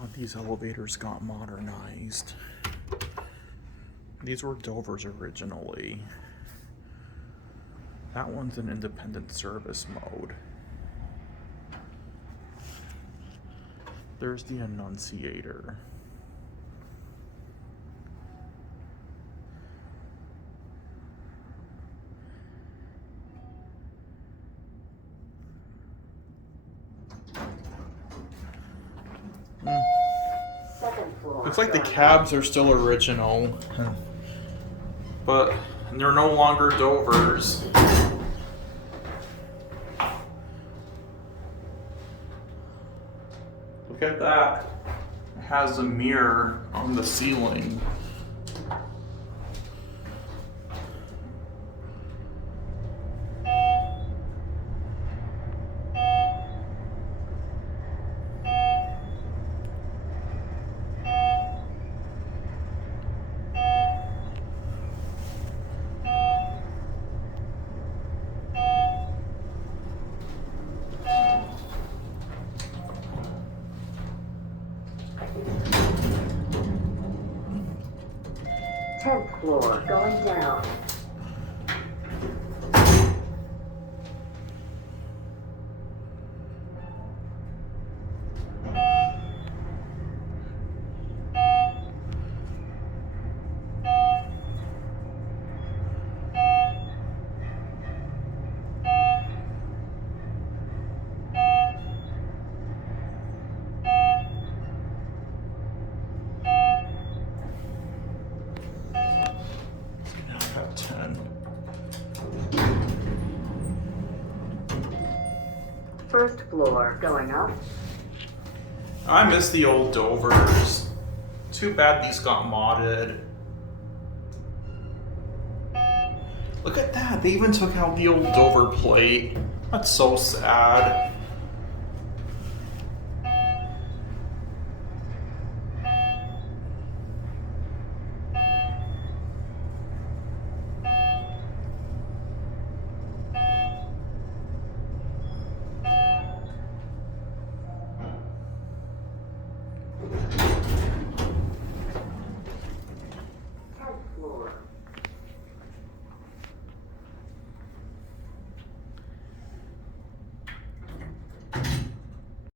God, these elevators got modernized. These were Dover's originally. That one's in independent service mode. There's the Annunciator. Looks like the cabs are still original, but they're no longer Dover's. Look at that. It has a mirror on the ceiling. Tenth floor, going down. Now I have 10. First floor, going up. I miss the old Dovers. Too bad these got modded. Look at that, they even took out the old Dover plate. That's so sad.